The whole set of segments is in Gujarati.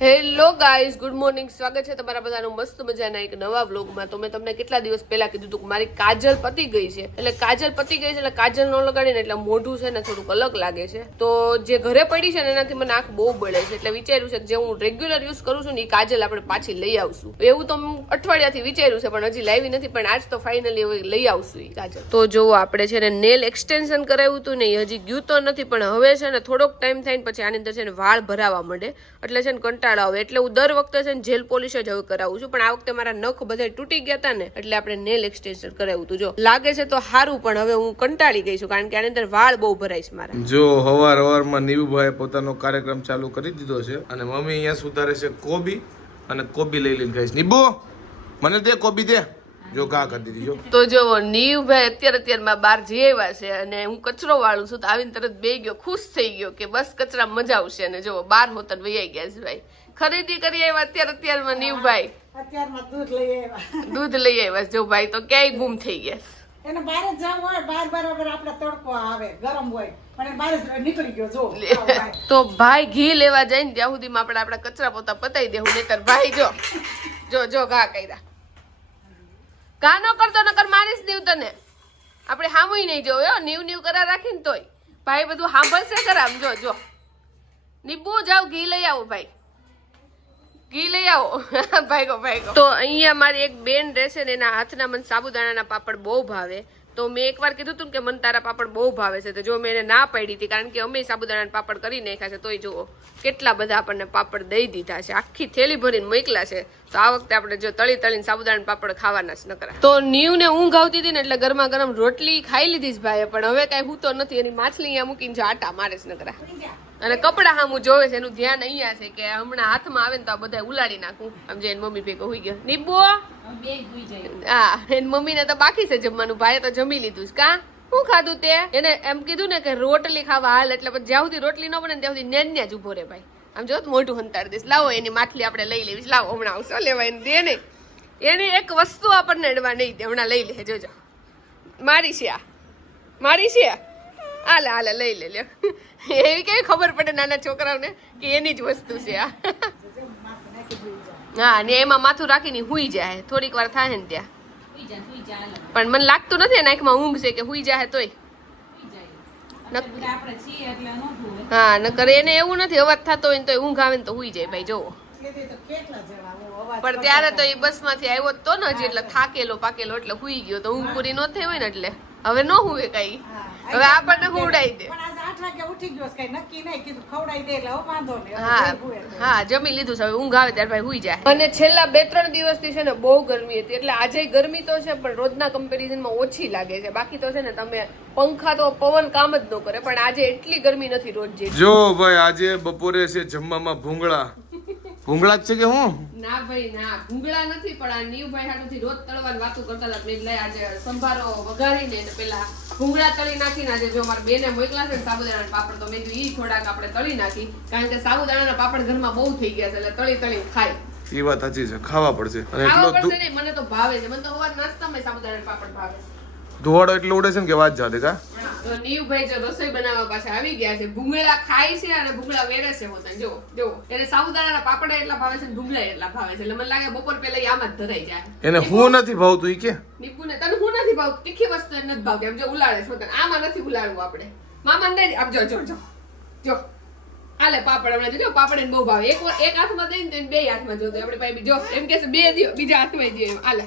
Hello guys, good morning. સ્વાગત છે તમારા બધાનું મસ્ત મજાના એક નવા વ્લોગમાં. તો મેં તમને કેટલા દિવસ પહેલા કીધું હતું કે મારી કાજલ પતી ગઈ છે. એટલે કાજલ પતી ગઈ છે એટલે કાજલ ન લગાડીને એટલે મોઢું છે ને થોડુંક અલગ લાગે છે. તો જે ઘરે પડી છે ને એનાથી મને આંખ બહુ બળે છે. એટલે વિચાર્યું છે કે જે હું રેગ્યુલર યુઝ કરું છું ને એ કાજલ આપણે પાછી લઈ આવશું. એવું તો અઠવાડિયાથી વિચાર્યું છે પણ હજી લાવી નથી. પણ આજ તો ફાઇનલી હવે લઈ આવશું એ કાજલ. તો જો આપણે છે ને નેલ એક્સટેન્શન કરાવ્યું હતું ને એ હજી ગયું તો નથી, પણ હવે છે ને થોડોક ટાઈમ થાય ને પછી આની અંદર છે ને વાળ ભરાવા માંડે એટલે છે ને કંટાળો આવે. એટલે હું દર વખતે છે ને જેલ પોલિશ જ હવે કરાવું છું, પણ આ વખતે મારા નખ બધા તૂટી ગયા હતા ને એટલે આપણે નેલ એક્સટેન્શન કરાવ્યું હતું. જો લાગે છે તો સારું, પણ હવે હું કંટાળી ગઈ છું કારણ કે આની અંદર વાળ બહુ ભરાઈશ મારા. જો હવારમાં નીવુભાઈ પોતાનો કાર્યક્રમ ચાલુ કરી દીધો છે અને મમ્મી અહીંયા સુધારે છે કોબી, અને કોબી લઈ લઈને ખાઈશ. નીબો મને દે કોબી દે. જો ઘા કરી દીધી. જો તો જો નીવભાઈ અત્યારમાં બહાર જઈ આવ્યા છે અને હું કચરો વાળું છું તો આવીને તરત બે ગયો, ખુશ થઈ ગયો કે બસ કચરા મજા આવશે. અને જો બાર હોતન વૈયા ગયા છે ભાઈ. ખરીદી કરી આવ્યા અત્યારમાં નીવભાઈ. અત્યારમાં દૂધ લઈ આવ્યા. દૂધ લઈ આવ્યા. જો ભાઈ તો ક્યાંય ગુમ થઈ ગયા. એને બહાર જ જવું હોય, બહાર બરાબર આપણે તડકો આવે, ગરમ હોય, પણ એ બહાર જ નીકળી ગયો. જો તો ભાઈ ઘી લેવા જાય ને ત્યાં સુધીમાં આપણે આપણા કચરા પોતા પતાવી દેવું. નહીતર ભાઈ જો જો જો ઘા કર્યા. ઘા નો કરતો નકર મારીશ નીવ તને. આપણે હામુય નહીં જોયો નીવ કરા રાખીને તોય ભાઈ બધું સાંભળશે ખરા. આમ જો જો નીબુ જાવ ઘી લઈ આવો ભાઈ, ઘી લઈ આવો. ભાઈગો. તો અહીંયા મારી એક બેન રહેશે ને એના હાથના મને સાબુદાણાના પાપડ બહુ ભાવે. તો મેં એકવાર કીધું હતું કે મને તારા પાપડ બહુ ભાવે છે. તો જો મેં એને ના પાડી હતી કારણ કે અમે સાબુદાણાના પાપડ કરી નાખ્યા છે, તોય જુઓ કેટલા બધા આપણને પાપડ દઈ દીધા છે. આખી થેલી ભરીને મોકલા છે. તો આ વખતે આપણે જો તળીને સાબુદાણા પાપડ ખાવાના જ નકરા. તો નીવને ઊંઘ આવતી હતી ને એટલે ગરમા ગરમ રોટલી ખાઈ લીધી છે ભાઈ, પણ હવે કઈ હું તો નથી. એની માછલી અહીંયા મૂકીને જો આટા મારે છે નકરા. અને કપડા સામું જોવે છે, એનું ધ્યાન અહીંયા છે કે હમણાં હાથમાં આવે ને તો આ બધા ઉલાડી નાખું. આમ જે મમ્મી ભેગો હોઈ ગયો નીબો. હા, એની મમ્મીને તો બાકી છે જમવાનું. ભાઈએ તો જમી લીધું છે. કા શું ખાધું તે? એને એમ કીધું ને કે રોટલી ખાવા હાલ, એટલે પછી જ્યાં સુધી રોટલી ન બને ત્યાં સુધી નેન્યા જ ઉભો રે ભાઈ. આમ જો મોઢું હંતાડી દઈશ. લાવો એની માછલી આપણે લઈ લેવીશ. લાવો હમણાં આવશો લેવા. એને દે નહીં, એની એક વસ્તુ આપણને અડવા નહીં દે. હમણાં લઈ લે. જોજો મારી છે આ, મારી છે. હાલે લઈ લે. એવી કેવી ખબર પડે નાના છોકરાઓને કે એની જ વસ્તુ છે આ. હા, ને એમાં માથું રાખીને હુઈ જાય. થોડીક વાર થાય ને ત્યાં પણ મને લાગતું નથી એના આંખમાં ઊંઘ છે કે હુઈ જાય તોય. હા, નકર એને એવું નથી અવાજ થતો હોય ને તો ઊંઘ આવે ને તો હુઈ જાય ભાઈ. જોવો પણ ત્યારે તો એ બસ માંથી આવ્યો તો ને હજી, એટલે થાકેલો પાકેલો એટલે હુઈ ગયો. તો ઊંઘ પૂરી ન થઈ હોય ને એટલે હવે ન હુવે કઈ. હવે આપણને હુવડાઈ દે. હા, જમી લીધું છે. હવે ઊંઘ આવે ત્યારે ભાઈ હુઈ જાય. અને છેલ્લા 2-3 દિવસથી છે ને બહુ ગરમી હતી, એટલે આજે ગરમી તો છે પણ રોજના કમ્પેરિઝનમાં ઓછી લાગે છે. બાકી તો છે ને તમે પંખા તો પવન કામ જ ન કરે, પણ આજે એટલી ગરમી નથી રોજ જે. જો ભાઈ આજે બપોરે છે જમવામાં ભૂંગળા જ છે કે હું? ના ભાઈ ના, ભૂંગળા નથી, પણ આ નીવભાઈ હાટુથી રોજ તળવાની વાતો કરતા હતા. એટલે આજે સંભારો વઘારીને એને પેલા ભૂંગળા તળી નાખીને આજે જો મારા બેને મોકલા છે સાબુદાણાના પાપડ, તો મેં કીધું ઈ થોડાક આપણે તળી નાખી, કારણ કે સાબુદાણાના પાપડ ઘરમાં બહુ થઈ ગયા છે એટલે તળી ખાય. ઈ વાત સાચી છે, ખાવા પડશે. અને ખાવા પડશે નહીં, મને તો ભાવે છે. મને તો સવાર નાસ્તામાં સાબુદાણાના પાપડ ભાવે છે. ધુવાડો એટલો ઉડે છે ને કે વાત જાતે. કા નીવભાઈ જો રસોઈ બનાવવા પાછા આવી ગયા છે. ભૂંગળા ખાય છે અને ભૂંગળા વેરે છે હોતા. જો એને સાબુદાણાના પાપડ એટલા ભાવે છે ને ભૂંગળા એટલા ભાવે છે. એટલે મને લાગે બપોર પહેલા આમાં જ ધરાઈ જાય. એને હું નથી ભાવતું ઈ કે નીપુને તને હું નથી ભાવતું. તીખી વસ્તુ એને નથી ભાવતી. આમ જો ઉલાળે છે હોતા. આમાં નથી ઉલાળવું આપણે. મામા ને આમ જો આલે પાપડ હમણાં જો પાપડ એને બહુ ભાવે. એક હાથમાં દઈને તો બે હાથમાં જોતો આપણે ભાઈ. જો એમ કે છે બે દિયો, બીજા હાથમાં દે. આલે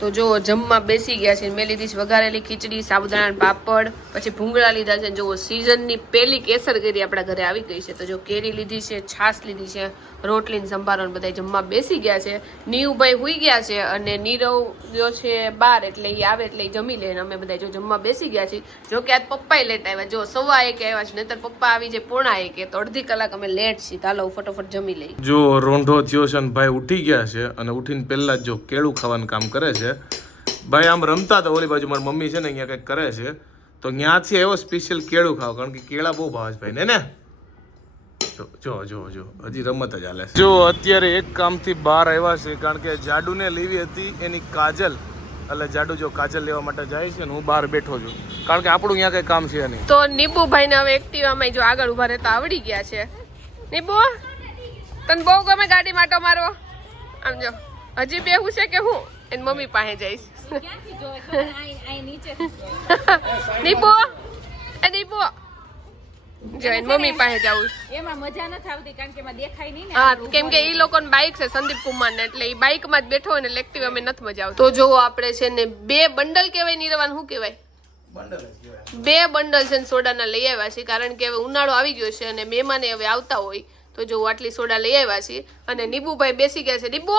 તો જો જમવા બેસી ગયા છે. મેં લીધી વઘારેલી ખીચડી, સાબુદાણા પાપડ, પછી ભૂંગળા લીધા છે. જો સીઝનની પેલી કેસર કેરી આપણા ઘરે આવી ગઈ છે. તો જો કેરી લીધી છે, છાશ લીધી છે, રોટલી ને સંભારો બધા જમવા બેસી ગયા છે. નીવભાઈ હુઈ ગયા છે અને નીરવ ગયો છે બાર, એટલે એ આવે એટલે જમી લે. અમે બધા જો જમવા બેસી ગયા છીએ. જો કે આજ પપ્પા લેટ આવ્યા. જો 1:15 આવ્યા છે, નહીતર પપ્પા આવી જાય 1:45. તો અડધી કલાક અમે લેટ છીએ. ચાલો ફટોફટ જમી લઈ. જો રોંઢો થયો છે ને ભાઈ ઉઠી ગયા છે, અને ઉઠીને પહેલા જો કેળું ખાવાનું કામ કરે છે. ભાઈ આમ રમતા હતા ઓલી બાજુ, મારી મમ્મી છે ને અહીંયા કંઈક કરે છે, તો ત્યાંથી આવ્યો સ્પેશિયલ કેળું ખાવ, કારણ કે કેળા બહુ ભાવે છે ભાઈ ને. જો હજી રમત જ હાલે છે. જો અત્યારે એક કામથી બહાર આવ્યા છે, કારણ કે જાડુને લેવી હતી એની કાજલ, એટલે જાડુ જો કાજલ લેવા માટે જાય છે ને હું બહાર બેઠો છું કારણ કે આપણું અહીંયા કઈ કામ છે નહીં. તો નીબુભાઈ ને હવે એક્ટિવામાં જો આગળ ઉભા રહેતા આવડી ગયા છે. નીબુ તને બહુ ગમે ગાડી માટો મારો? આમ જો હજી બેહું છે કે હું એની મમ્મી પાસે જઈશ. નીબુ એ નીબુ જો એની મમ્મી પાસે જાઉં. એમાં મજા નથી આવતી કારણ કે એમાં દેખાય નહીં ને. હા કેમ કે ઈ લોકોને બાઇક છે સંદીપ કુમાર ને એટલે ઈ બાઇક માં જ બેઠો હોય ને એક્ટિવા માં નથી મજા આવતી. તો જો આપણે છે ને 2 બંડલ કહેવાય નીરવાન શું કહેવાય? બે બંડલ છે ને સોડાના લઈ આવ્યા છે કારણ કે હવે ઉનાળો આવી ગયો છે અને મહેમાને હવે આવતા હોય તો જો આટલી સોડા લઈ આવ્યા છે. અને નીબુભાઈ બેસી ગયા છે. નીબુ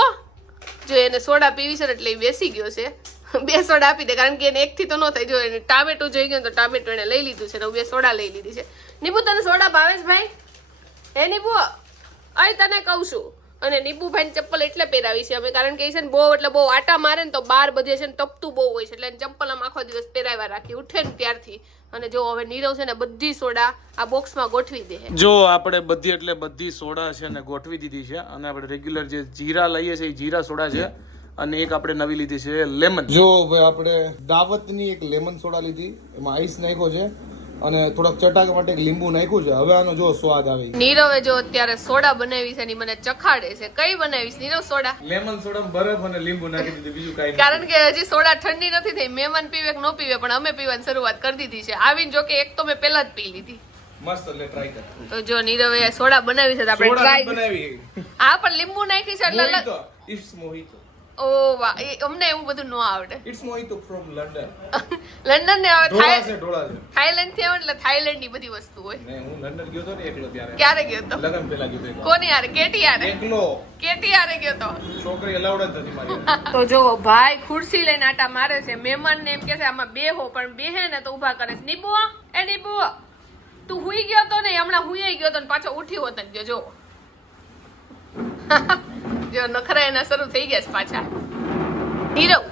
જો એને સોડા પીવી છે ને એટલે એ બેસી ગયો છે. 2 સોડા આપી દે કારણ કે એને એકથી તો ન થાય. જો એને ટામેટું જોઈ ગયું તો ટામેટું એને લઈ લીધું છે ને 2 સોડા લઈ લીધી છે. નીબુ તને સોડા ભાવે છે ભાઈ? હે નીબુ અહીં તને કહું છું. અને નીબુભાઈ ચપ્પલ એટલે પહેરાવી છે અમે કારણ કે છે ને બહુ એટલે બહુ આટા મારે ને તો બહાર બધે છે ને તપતું બહુ હોય છે એટલે ચપ્પલ આમ આખો દિવસ પહેરાવ્યા રાખી ઉઠે ને ત્યારથી. અને જો હવે નીરવ છે ને બધી સોડા આ બોક્સમાં ગોઠવી દે. જો આપણે બધી એટલે બધી સોડા છે ને ગોઠવી દીધી છે અને આપણે રેગ્યુલર જે જીરા લઈએ છીએ એ જીરા સોડા છે અને એક આપણે નવી લીધી છે લેમન. જો ભાઈ આપણે દાવતની એક લેમન સોડા લીધી એમાં આઈસ નાખ્યો છે અને થોડાક ચટાકા માટે એક લીંબુ નાખ્યું છે. હવે આનો જો સ્વાદ આવે. નીરવે જો અત્યારે સોડા બનાવી છે ને મને ચખાડે છે. કઈ બનાવીશ નીરવ સોડા? લેમન સોડા બરફ અને લીંબુ નાખી દીધું બીજું કાઈ કારણ કે હજી સોડા ઠંડી નથી થઈ. મહેમાન પીવે કે ન પીવે પણ અમે પીવાની શરૂઆત કરી દીધી છે. આવીને જો કે એક તો મેં પહેલા જ પી લીધી. મસ્ત એટલે ટ્રાય કર. તો જો નીરવે સોડા બનાવી છે તો આપણે ટ્રાય બનાવી. હા પણ લીંબુ નાખી છે એટલે ઇટ્સ મોહિતો. ઓ વાહ અમને એવું બધું ન આવડે. It's mojito from London. London ને હવે ઢોળા છે. થાઈલેન્ડ થી આવે એટલે થાઈલેન્ડ ની બધી વસ્તુ હોય. ને હું લંડન ગયો તો ને એકલો ત્યારે. ક્યારે ગયો તો? લગન પહેલા ગયો તો. કોની યાર? કેટી યાર? એકલો. કેટી યાર ગયો તો? છોકરી અલાઉડ જ નથી મારી. તો જો ભાઈ ખુરશી લઈને આટા મારે છે. મહેમાન ને એમ કે છે આમાં બેહો પણ બેહે ને તો ઊભા કરે છે. નીબુ એ નીબુ તું હુઈ ગયો તો ને હમણાં હુઈ ગયો તો ને પાછો ઉઠી હોત જ જો જો નખરા એના શરૂ થઈ ગયા છે પાછા. નીરવ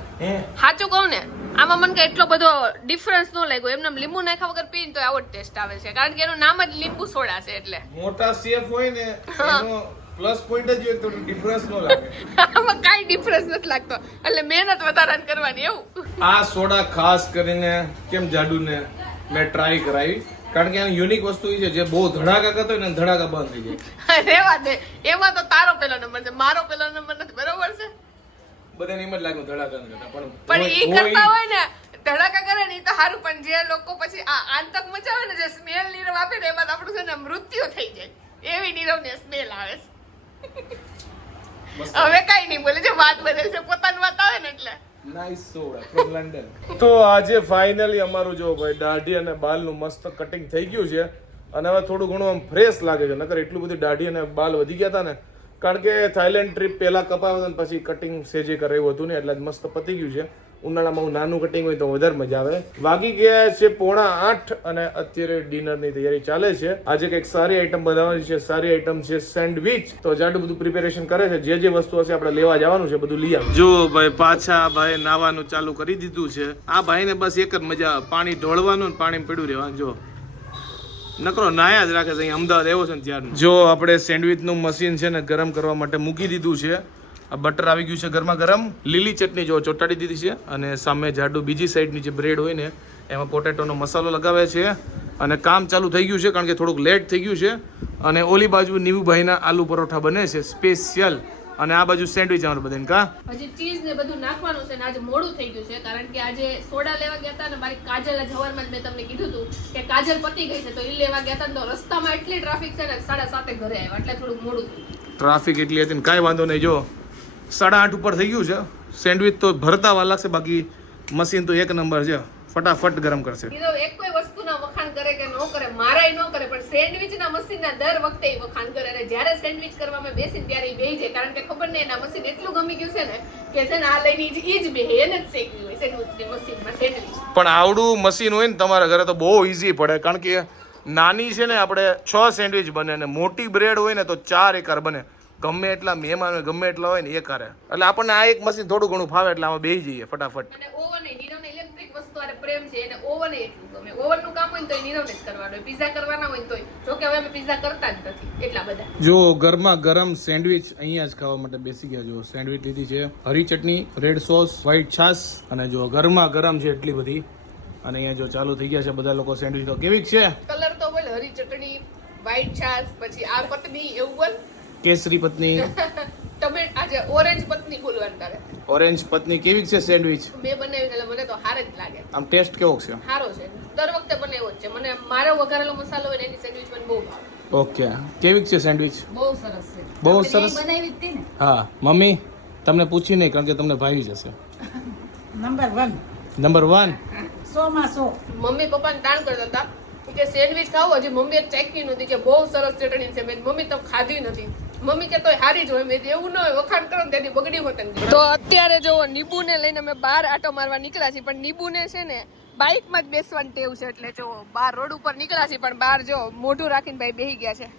સાચું કહું ને આમાં મને કઈ એટલો બધો ડિફરન્સ ન લાગ્યો. એમને લીંબુ નાખ્યા વગર પીને તો આવો જ ટેસ્ટ આવે છે કારણ કે એનું નામ જ લીંબુ સોડા છે એટલે. મોટા શેફ હોય ને એનો પ્લસ પોઈન્ટ જ હોય તો ડિફરન્સ ન લાગે. આમાં કાઈ ડિફરન્સ નથી લાગતો એટલે મહેનત વધારાની કરવાની એવું. આ સોડા ખાસ કરીને કેમ જાડુને મેં ટ્રાય કરાવી કારણ કે આની યુનિક વસ્તુ એ છે જે બહુ ધડાકા કરતો હોય ને ધડાકા બંધ થઈ જાય. રેવા દે એમાં તો તારો પેલો નંબર છે મારો પેલો નંબર નથી બરોબર છે. બધાને એમ જ લાગ્યું ધડાકા ન કરતા પણ ઈ કરતા હોય ને ધડાકા કરે ને ઈ તો સારું પણ જે લોકો પછી આ આંતક મચાવે ને જે સ્મેલ નીરવ આપે ને એમાં આપણું છે ને મૃત્યુ થઈ જાય એવી નીરવને સ્મેલ આવે છે. હવે કઈ નહીં બોલે છે વાત બદલ છે પોતાની વાત આવે ને એટલે. Nice soda from London. તો આજે ફાઇનલી અમારું જો ભાઈ દાઢી અને બાલનું મસ્ત કટિંગ થઈ ગયું છે અને હવે થોડું ઘણું આમ ફ્રેશ લાગે છે. નકર એટલું બધું દાઢી અને બાલ વધી ગયા હતા ને કારણ કે થાઈલેન્ડ ટ્રીપ પહેલા કપાવ્યા હતા પછી કટિંગ સેજે કરાવ્યું હતું ને એટલે મસ્ત પતી ગયું છે. ઉનાળામાં હું નાનું કટિંગ હોય તો વધારે મજા આવે. વાગી ગયા છે 7:45 અને અત્યારે ડિનરની તૈયારી ચાલે છે. આજે કંઈક સારી આઈટમ બનાવવાની છે. સારી આઈટમ છે સેન્ડવિચ. તો જાડું બધું પ્રિપેરેશન કરે છે. જે જે વસ્તુ હશે આપણે લેવા જવાનું છે બધું લઈ આવે. જો ભાઈ પાછા ભાઈ નાવાનું ચાલુ કરી દીધું છે. આ ભાઈને બસ એક જ મજા પાણી ઢોળવાનું ને પાણી પીડું રહેવાનું. જો નકરો નાયા જ રાખે છે. અહીં અમદાવાદ આવ્યો છે ને ત્યારનું. જો આપણે સેન્ડવિચનું મશીન છે ને ગરમ કરવા માટે મૂકી દીધું છે. આ બટર આવી ગયું છે ગરમા ગરમ. લીલી ચટણી જો ચોટાડી દીધી છે અને સામે જાડુ બીજી સાઈડની જે બ્રેડ હોય ને એમાં પોટેટોનો મસાલો લગાવે છે અને કામ ચાલુ થઈ ગયું છે કારણ કે થોડુંક લેટ થઈ ગયું છે. અને ઓલી બાજુ નીવુભાઈના આલુ પરોઠા બને છે સ્પેશિયલ અને આ બાજુ સેન્ડવિચ અમારું બધાને કા હજી ચીઝ ને બધું નાખવાનું છે ને આજે મોડું થઈ ગયું છે કારણ કે આજે સોડા લેવા ગયા હતા ને મારી કાજલ જવારમાં જ મેં તમને કીધું હતું કે કાજલ પતી ગઈ છે તો એ લેવા ગયા હતા ને તો રસ્તામાં એટલી ટ્રાફિક છે ને 7:30 ઘરે આવ્યા એટલે થોડું મોડું થયું. ટ્રાફિક એટલી હતી ને કાંઈ વાંધો નહીં. જો 8:30 ઉપર થઈ ગયું છે. સેન્ડવિચ તો ભરતા વાર લાગશે બાકી મશીન તો એક નંબર છે. ફટાફટ ગરમ કરશે. એક કોઈ વસ્તુના વખાણ કરે કે ન કરે મારાય ન કરે પણ સેન્ડવિચના મશીનના દર વખતે વખાણ કરે અને જ્યારે સેન્ડવિચ કરવામાં બેસીને ત્યારે એ બેહી જાય કારણ કે ખબર નહીં એના મશીન એટલું ગમી ગયું છે ને કે છે ને આ લઈને ઈ જ બેહે એને જ શેકવી હોય સેન્ડવિચની મશીનમાં સેન્ડવિચ. પણ આવડું મશીન હોય ને તમારા ઘરે તો બહુ ઈઝી પડે કારણ કે નાની છે ને આપણે 6 સેન્ડવિચ બને અને મોટી બ્રેડ હોય ને તો 4 એકાર બને. ગમે એટલા મહેમાન હોય ગમે એટલા હોય ને એ કરે એટલે આપણને આ એક મશીન થોડું ઘણું ફાવે એટલે આમાં બેસી જઈએ ફટાફટ. અને ઓવન નહીં નીરવને ઇલેક્ટ્રિક વસ્તુ વસ્તુ આરે પ્રેમ છે એને ઓવન એટલું ગમે. ઓવનનું કામ હોય ને તો એ નીરવને જ કરવાનું હોય, પીઝા કરવાના હોય ને તોય. જો કે હવે અમે પીઝા કરતા જ નથી એટલા બધા. જો ગરમા ગરમ સેન્ડવિચ અહીંયા જ ખાવા માટે બેસી ગયા. જો સેન્ડવિચ લીધી છે, હરી ચટણી, રેડ સોસ, વ્હાઈટ છાશ, અને જો ગરમા ગરમ છે એટલી બધી. અને અહીંયા જો ચાલુ થઈ ગયા છે બધા લોકો સેન્ડવિચ ખાવા. કેવીક છે? કલર તો બોલ, હરી ચટણી, વ્હાઈટ છાશ, પછી આ પત્ની એવું બોલ, કેસરી પત્ની, ટમેટ આજે ઓરેન્જ પત્ની બોલવાનું તારે. ઓરેન્જ પત્ની. કેવીક છે સેન્ડવિચ? મેં બનાવ્યું એટલે મને તો હાર જ લાગે. આમ ટેસ્ટ કેવો છે? સારો છે, દર વખતે બનાવ્યો જ છે. મને મારો વઘારેલો મસાલો હોય ને એની સેન્ડવિચ મને બહુ ભાવે. ઓકે, કેવીક છે સેન્ડવિચ? બહુ સરસ છે. બહુ આપણે સરસ. એ બનાવી જ હતી ને. હા મમ્મી, તમને પૂછી નહીં કારણ કે તમને ભાવી જશે. Number 1 number 1. 100 માં 100. મમ્મી પપ્પાને તાણ કરતા હતા કે સેન્ડવિચ ખાવો, હજી મમ્મીએ ચાખી નહોતી કે બહુ સરસ ચટણી છે. મેં મમ્મી તો ખાધી નથી. મમ્મી કે તોય હારી જ હોય. મેં એવું ન હોય, વખાણ કરો ને ત્યાંથી બગડી હોત. તો અત્યારે જો નીબુને લઈને અમે બહાર આટો મારવા નીકળ્યા છીએ, પણ નીબુને છે ને બાઇકમાં જ બેસવાની ટેવ છે, એટલે જો બહાર રોડ ઉપર નીકળ્યા છીએ, પણ બહાર જો મોઢું રાખીને ભાઈ બેહી ગયા છે.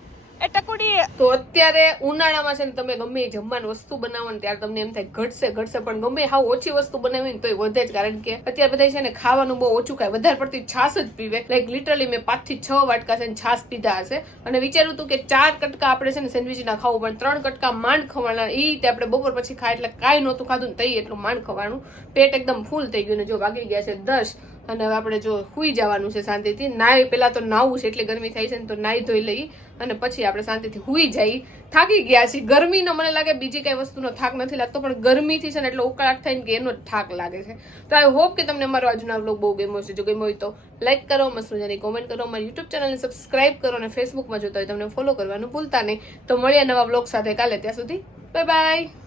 એ ટકુડી. તો અત્યારે ઉનાળામાં છે ને તમે ગમે એ જમવાની વસ્તુ બનાવો ને ત્યારે તમને એમ થાય ઘટશે, પણ ગમે હાવ ઓછી વસ્તુ બનાવી ને તોય વધે જ. કારણ કે અત્યારે બધા છે ને ખાવાનું બહુ ઓછું ખાય, વધારે પડતી છાશ જ પીવે. લાઈક લિટરલી મેં 5 થી 6 વાટકા છે ને છાશ પીધા હશે. અને વિચાર્યું હતું કે 4 કટકા આપણે છે ને સેન્ડવિચ ના ખાવું, પણ 3 કટકા માંડ ખવાના. એ રીતે આપણે બપોર પછી ખાય એટલે કાંઈ નહોતું ખાધું ને તઈ એટલું માંડ ખવાનું. પેટ એકદમ ફૂલ થઈ ગયું ને જો વાગી ગયા છે 10. અને હવે આપણે જો સુઈ જવાનું છે શાંતિથી. નાય પેલા તો નાવું છે એટલે ગરમી થાય છે ને, તો નાઈ ધોઈ લઈ અને પછી આપણે શાંતિથી સુઈ જઈ. થાકી ગયા છીએ. ગરમીનો મને લાગે બીજી કઈ વસ્તુનો થાક નથી લાગતો, પણ ગરમીથી છે ને એટલો ઉકળાટ થાય ને કે એનો જ થાક લાગે છે. તો આઈ હોપ કે તમને મારો આજનો વ્લોગ બહુ ગમ્યો છે. જો ગમ્યો હોય તો લાઈક કરો, મસ્ત મજાની કોમેન્ટ કરો, મારી યુટ્યુબ ચેનલને સબસ્ક્રાઇબ કરો અને ફેસબુકમાં જોતા હોય તમને ફોલો કરવાનું ભૂલતા નહીં. તો મળીએ નવા વ્લોગ સાથે કાલે. ત્યાં સુધી બાય બાય.